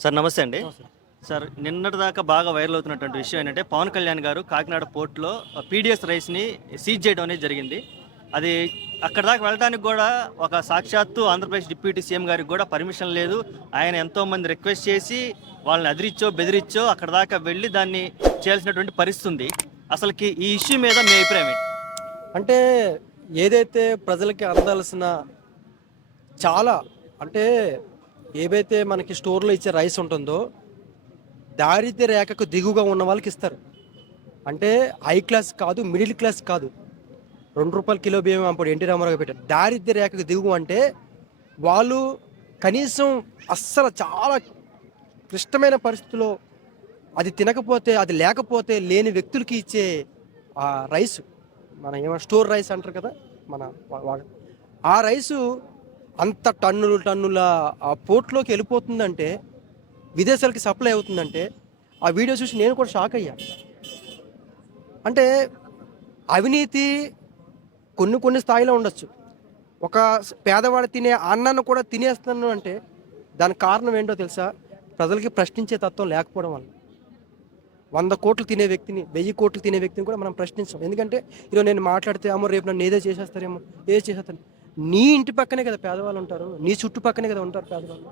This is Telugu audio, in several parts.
సార్ నమస్తే అండి. సార్ నిన్నటిదాకా బాగా వైరల్ అవుతున్నటువంటి విషయం ఏంటంటే పవన్ కళ్యాణ్ గారు కాకినాడ పోర్టులో పీడిఎస్ రైస్ని సీజ్ చేయడం అనేది జరిగింది. అది అక్కడ దాకా వెళ్ళడానికి కూడా ఒక సాక్షాత్తు ఆంధ్రప్రదేశ్ డిప్యూటీ సీఎం గారికి కూడా పర్మిషన్ లేదు. ఆయన ఎంతోమంది రిక్వెస్ట్ చేసి వాళ్ళని అదిరిచ్చో బెదిరిచ్చో అక్కడ దాకా వెళ్ళి దాన్ని చేయాల్సినటువంటి పరిస్థితి ఉంది. అసలుకి ఈ ఇష్యూ మీద మీ అభిప్రాయం ఏంటి? అంటే ఏదైతే ప్రజలకి అందాల్సిన చాలా అంటే ఏవైతే మనకి స్టోర్లో ఇచ్చే రైస్ ఉంటుందో దారిద్ర్య రేఖకు దిగువగా ఉన్న వాళ్ళకి ఇస్తారు. అంటే హై క్లాస్ కాదు, మిడిల్ క్లాస్ కాదు. ₹2 కిలో బియ్యం అప్పుడు ఎన్టీ రామారావు పెట్టారు. దారిద్ర్య రేఖకు దిగువ అంటే వాళ్ళు కనీసం అస్సలు చాలా క్లిష్టమైన పరిస్థితుల్లో అది తినకపోతే, అది లేకపోతే లేని వ్యక్తులకి ఇచ్చే ఆ రైసు, మన స్టోర్ రైస్ అంటారు కదా, మన ఆ రైసు అంత టన్నుల ఆ పోర్ట్లోకి వెళ్ళిపోతుందంటే, విదేశాలకి సప్లై అవుతుందంటే ఆ వీడియో చూసి నేను కూడా షాక్ అయ్యా. అంటే అవినీతి కొన్ని స్థాయిలో ఉండొచ్చు. ఒక పేదవాడు తినే అన్నాన్ని కూడా తినేస్తున్నాను అంటే దానికి కారణం ఏంటో తెలుసా? ప్రజలకి ప్రశ్నించే తత్వం లేకపోవడం వల్ల. 100 కోట్లు తినే వ్యక్తిని, 1000 కోట్లు తినే వ్యక్తిని కూడా మనం ప్రశ్నించాం. ఎందుకంటే ఈరోజు నేను మాట్లాడితే అమ్మో రేపు నన్ను ఏదో చేసేస్తారేమో, ఏదో చేసేస్తాను. నీ ఇంటి పక్కనే కదా పేదవాళ్ళు ఉంటారు, నీ చుట్టుపక్కనే కదా ఉంటారు పేదవాళ్ళు.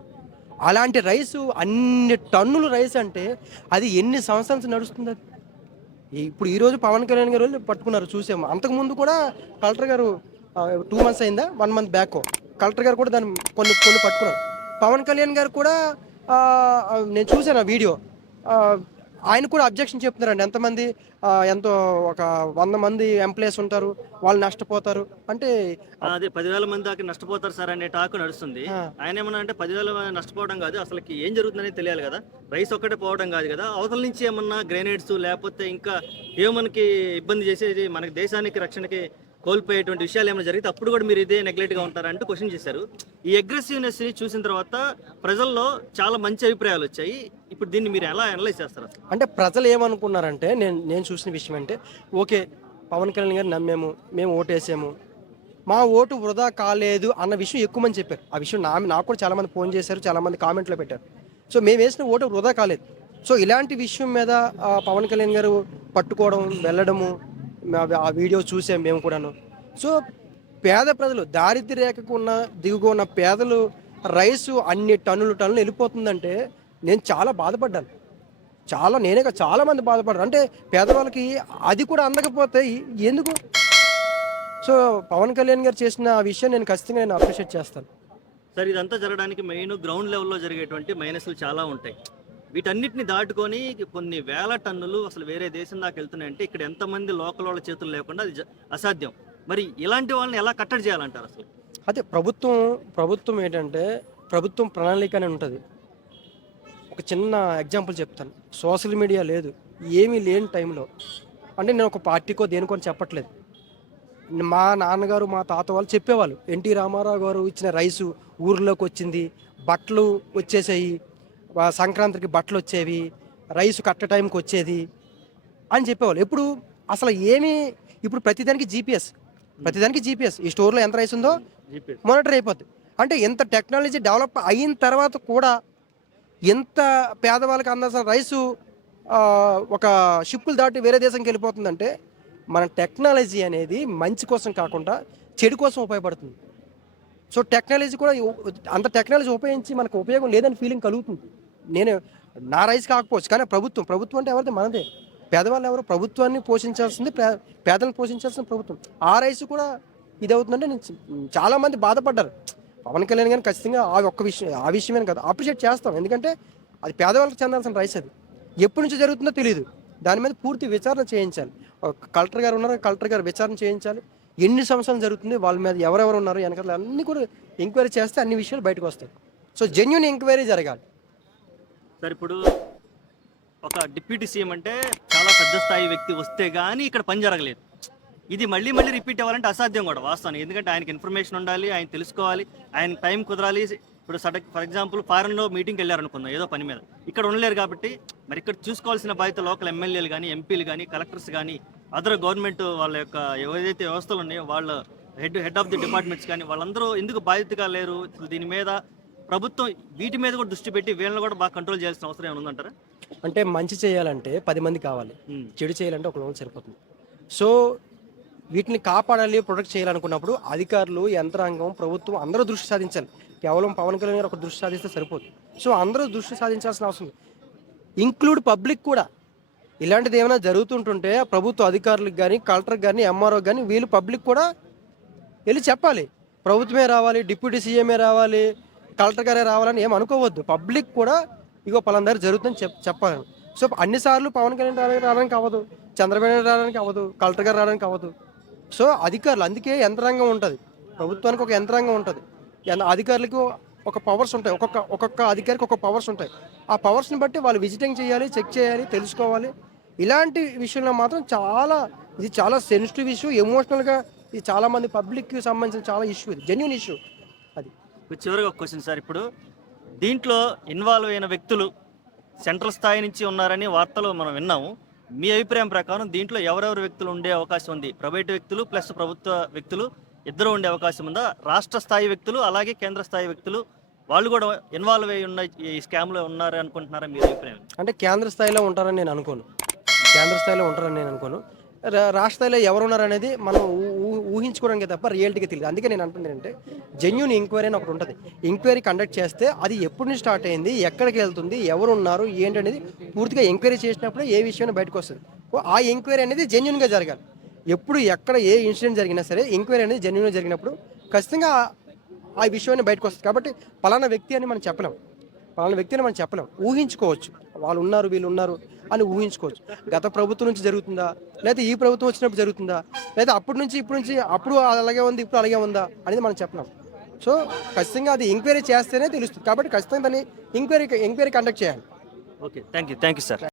అలాంటి రైసు, అన్ని టన్నులు రైస్ అంటే అది ఎన్ని సంవత్సరాల నుంచి నడుస్తుంది? అది ఇప్పుడు ఈరోజు పవన్ కళ్యాణ్ గారు పట్టుకున్నారు, చూసాము. అంతకుముందు కూడా కలెక్టర్ గారు 2 మంత్స్ అయిందా, 1 మంత్ బ్యాక్ కలెక్టర్ గారు కూడా దాన్ని కొన్ని కొన్ని పట్టుకున్నారు. పవన్ కళ్యాణ్ గారు కూడా నేను చూశాను ఆ వీడియో. ఆయన కూడా అబ్జెక్షన్ చెప్తున్నారండి. ఎంతమంది ఎంతో ఒక 100 మంది ఎంప్లాయీస్ ఉంటారు, వాళ్ళు నష్టపోతారు అంటే అదే 10,000 మంది దాకా నష్టపోతారు సార్ అనే టాక్ నడుస్తుంది. ఆయన ఏమన్నా అంటే 10,000 నష్టపోవడం కాదు, అసలుకి ఏం జరుగుతుందని తెలియాలి కదా. రైస్ ఒక్కటే పోవడం కాదు కదా, అవతల నుంచి ఏమన్నా గ్రెనేడ్స్ లేకపోతే ఇంకా ఏమనకి ఇబ్బంది చేసేది, మనకి దేశానికి రక్షణకి కోల్పోయేటువంటి విషయాలు ఏమైనా జరిగితే అప్పుడు కూడా మీరు ఇదే నెగ్లెక్ట్గా ఉంటారంటూ క్వశ్చన్ చేశారు. ఈ అగ్రెసివ్నెస్ చూసిన తర్వాత ప్రజల్లో చాలా మంచి అభిప్రాయాలు వచ్చాయి. ఇప్పుడు దీన్ని మీరు ఎలా అనలైజ్ చేస్తారు? అంటే ప్రజలు ఏమనుకున్నారంటే, నేను చూసిన విషయం అంటే, ఓకే పవన్ కళ్యాణ్ గారిని నమ్మాము, మేము ఓటేసాము, మా ఓటు వృధా కాలేదు అన్న విషయం ఎక్కువ మంది చెప్పారు. ఆ విషయం నాకు కూడా చాలామంది ఫోన్ చేశారు, చాలామంది కామెంట్లో పెట్టారు. సో మేము వేసిన ఓటు వృధా కాలేదు. సో ఇలాంటి విషయం మీద పవన్ కళ్యాణ్ గారు పట్టుకోవడం, వెళ్ళడము, ఆ వీడియో చూసాం మేము కూడాను. సో పేద ప్రజలు, దారిద్ర్య రేఖకు ఉన్న దిగుగా ఉన్న పేదలు రైసు అన్ని టన్నులు వెళ్ళిపోతుందంటే నేను చాలా బాధపడ్డాను. నేనే కాదు, చాలామంది బాధపడ్డారు. అంటే పేదవాళ్ళకి అది కూడా అందకపోతే ఎందుకు? సో పవన్ కళ్యాణ్ గారు చేసిన ఆ విషయం నేను ఖచ్చితంగా అప్రిషియేట్ చేస్తాను. సార్ ఇదంతా జరగడానికి మెయిన్ గ్రౌండ్ లెవెల్లో జరిగేటువంటి మైనస్లు చాలా ఉంటాయి. వీటన్నిటిని దాటుకొని కొన్ని వేల టన్నులు అసలు వేరే దేశం దాకా వెళ్తున్నాయంటే ఇక్కడ ఎంతమంది లోకల్ వాళ్ళ చేతులు లేకుండా అది అసాధ్యం. మరి ఇలాంటి వాళ్ళని ఎలా కట్టడి చేయాలంటారు అసలు? అదే ప్రభుత్వం ఏంటంటే, ప్రభుత్వం ప్రణాళిక అని ఉంటుంది. ఒక చిన్న ఎగ్జాంపుల్ చెప్తాను. సోషల్ మీడియా లేదు, ఏమీ లేని టైంలో, అంటే నేను ఒక పార్టీకో దేనికో చెప్పట్లేదు, మా నాన్నగారు మా తాత వాళ్ళు చెప్పేవాళ్ళు, ఎన్టీ రామారావు గారు ఇచ్చిన రైసు ఊర్లోకి వచ్చింది, బట్టలు వచ్చేసాయి, సంక్రాంతికి బట్టలు వచ్చేవి, రైసు కట్ట టైంకి వచ్చేది అని చెప్పేవాళ్ళు. ఎప్పుడు అసలు ఇప్పుడు ప్రతిదానికి జీపీఎస్, ఈ స్టోర్లో ఎంత రైస్ ఉందో మానిటర్ అయిపోద్ది. అంటే ఎంత టెక్నాలజీ డెవలప్ అయిన తర్వాత కూడా ఎంత పేదవాళ్ళకి అందాల్సిన రైసు ఒక షిప్పులు దాటి వేరే దేశంకి వెళ్ళిపోతుందంటే మన టెక్నాలజీ అనేది మంచి కోసం కాకుండా చెడు కోసం ఉపయోగపడుతుంది. సో టెక్నాలజీ కూడా అంత టెక్నాలజీ ఉపయోగించి మనకు ఉపయోగం లేదని ఫీలింగ్ కలుగుతుంది. నేను నా రైస్ కాకపోవచ్చు, కానీ ప్రభుత్వం అంటే ఎవరిది? మనదే. పేదవాళ్ళు ఎవరు? ప్రభుత్వాన్ని పోషించాల్సింది, పేదలను పోషించాల్సిన ప్రభుత్వం. ఆ రైస్ కూడా ఇది అవుతుందంటే చాలామంది బాధపడ్డారు. పవన్ కళ్యాణ్ గారిని ఖచ్చితంగా ఆ విషయమే కదా అప్రిషియేట్ చేస్తాం. ఎందుకంటే అది పేదవాళ్ళకి చెందాల్సిన రైస్. అది ఎప్పటి నుంచి జరుగుతుందో తెలియదు. దాని మీద పూర్తి విచారణ చేయించాలి. కలెక్టర్ గారు ఉన్నారు, కలెక్టర్ గారు విచారణ చేయించాలి. ఎన్ని సంవత్సరాలు జరుగుతుంది, వాళ్ళ మీద ఎవరెవరు ఉన్నారు వెనకాల అన్నీ కూడా ఎంక్వైరీ చేస్తే అన్ని విషయాలు బయటకు వస్తాయి. సో జెన్యూన్ ఎంక్వైరీ జరగాలి. సార్ ఇప్పుడు ఒక డిప్యూటీ సీఎం అంటే చాలా పెద్ద స్థాయి వ్యక్తి వస్తే కానీ ఇక్కడ పని జరగలేదు. ఇది మళ్ళీ రిపీట్ అవ్వాలంటే అసాధ్యం కూడా వాస్తవానికి. ఎందుకంటే ఆయనకి ఇన్ఫర్మేషన్ ఉండాలి, ఆయన తెలుసుకోవాలి, ఆయన టైం కుదరాలి. ఇప్పుడు ఫర్ ఎగ్జాంపుల్ ఫారెన్లో మీటింగ్కి వెళ్ళారనుకుందాం ఏదో పని మీద, ఇక్కడ ఉండలేరు కాబట్టి మరి ఇక్కడ చూసుకోవాల్సిన బాధ్యత లోకల్ ఎమ్మెల్యేలు కానీ, ఎంపీలు కానీ, కలెక్టర్స్ కానీ, అదర్ గవర్నమెంట్ వాళ్ళ యొక్క ఏదైతే వ్యవస్థలు ఉన్నాయో వాళ్ళ హెడ్ ఆఫ్ ది డిపార్ట్మెంట్స్ కానీ వాళ్ళందరూ ఎందుకు బాధ్యతగా లేరు? దీని మీద ప్రభుత్వం వీటి మీద కూడా దృష్టి పెట్టి వీళ్ళని కూడా బాగా కంట్రోల్ చేయాల్సిన అవసరం ఏమైనా ఉందంటారా? అంటే మంచి చేయాలంటే 10 మంది కావాలి, ఉమ్. చెడు చేయాలంటే ఒకరు సరిపోతుంది. సో వీటిని కాపాడాలి, ప్రొటెక్ట్ చేయాలనుకున్నప్పుడు అధికారులు, యంత్రాంగం, ప్రభుత్వం అందరూ దృష్టి సాధించాలి. కేవలం పవన్ కళ్యాణ్ గారు ఒక దృష్టి సాధిస్తే సరిపోదు. సో అందరూ దృష్టి సాధించాల్సిన అవసరం ఉంది. ఇంక్లూడ్ పబ్లిక్ కూడా. ఇలాంటిది ఏమైనా జరుగుతుంటుంటే ప్రభుత్వ అధికారులకు కానీ, కలెక్టర్ కానీ, ఎంఆర్ఓ కానీ వీళ్ళు పబ్లిక్ కూడా వెళ్ళి చెప్పాలి. ప్రభుత్వమే రావాలి, డిప్యూటీ సీఎంఏ రావాలి, కలెక్టర్ గారే రావాలని ఏం అనుకోవద్దు. పబ్లిక్ కూడా ఇగో పలానా దగ్గర జరుగుతుందని చెప్పాలని. సో అన్నిసార్లు పవన్ కళ్యాణ్ రావడానికి అవ్వదు, చంద్రబాబు నాయుడు రావడానికి అవ్వదు, కలెక్టర్ గారు రావడానికి అవ్వదు. సో అధికారులు, అందుకే యంత్రాంగం ఉంటుంది, ప్రభుత్వానికి ఒక యంత్రాంగం ఉంటుంది, అధికారులకు ఒక పవర్స్ ఉంటాయి, ఒక్కొక్క అధికారికి ఒక పవర్స్ ఉంటాయి. ఆ పవర్స్ని బట్టి వాళ్ళు విజిటింగ్ చేయాలి, చెక్ చేయాలి, తెలుసుకోవాలి. ఇలాంటి విషయంలో మాత్రం ఇది చాలా సెన్సిటివ్ ఇష్యూ, ఎమోషనల్గా ఇది చాలామంది పబ్లిక్కి సంబంధించిన చాలా ఇష్యూ, ఇది జెన్యూన్ ఇష్యూ. అది చివరిగా ఒక క్వశ్చన్ సార్, ఇప్పుడు దీంట్లో ఇన్వాల్వ్ అయిన వ్యక్తులు సెంట్రల్ స్థాయి నుంచి ఉన్నారని వార్తలు మనం విన్నాము. మీ అభిప్రాయం ప్రకారం దీంట్లో ఎవరెవరు వ్యక్తులు ఉండే అవకాశం ఉంది? ప్రైవేట్ వ్యక్తులు ప్లస్ ప్రభుత్వ వ్యక్తులు ఇద్దరు ఉండే అవకాశం ఉందా? రాష్ట్ర స్థాయి వ్యక్తులు అలాగే కేంద్ర స్థాయి వ్యక్తులు వాళ్ళు కూడా ఇన్వాల్వ్ అయి ఉన్న ఈ స్కామ్లో ఉన్నారు అనుకుంటున్నారా? మీ అభిప్రాయం? అంటే కేంద్ర స్థాయిలో ఉంటారని నేను అనుకోను, రాష్ట్ర స్థాయిలో ఎవరు ఉన్నారనేది మనం ఊహించుకోవడానికి తప్ప రియాలిటీగా తెలియదు. అందుకే నేను అంటుంది ఏంటంటే జెన్యూన్ ఎంక్వైరీ అని ఒకటి ఉంటుంది. ఎంక్వైరీ కండక్ట్ చేస్తే అది ఎప్పుడు నుంచి స్టార్ట్ అయింది, ఎక్కడికి వెళ్తుంది, ఎవరు ఉన్నారు, ఏంటనేది పూర్తిగా ఎంక్వైరీ చేసినప్పుడు ఏ విషయం బయటకు వస్తుంది. ఆ ఎంక్వైరీ అనేది జెన్యూన్గా జరగాలి. ఎప్పుడు ఎక్కడ ఏ ఇన్సిడెంట్ జరిగినా సరే ఎంక్వైరీ అనేది జెన్యూన్గా జరిగినప్పుడు ఖచ్చితంగా ఆ విషయాన్ని బయటకు వస్తుంది. కాబట్టి పలానా వ్యక్తి అని మనం చెప్పలేం, ఊహించుకోవచ్చు. వాళ్ళు ఉన్నారు, వీళ్ళు ఉన్నారు అని ఊహించుకోవచ్చు. గత ప్రభుత్వం నుంచి జరుగుతుందా, లేదా ఈ ప్రభుత్వం వచ్చినప్పుడు జరుగుతుందా, లేదా అప్పటి నుంచి అప్పుడు అలాగే ఉంది, ఇప్పుడు అలాగే ఉందా అనేది మనం చెప్పలేం. సో ఖచ్చితంగా అది ఎంక్వైరీ చేస్తేనే తెలుస్తుంది. కాబట్టి ఖచ్చితంగా దాన్ని ఎంక్వైరీ కండక్ట్ చేయాలి. Okay, thank you sir.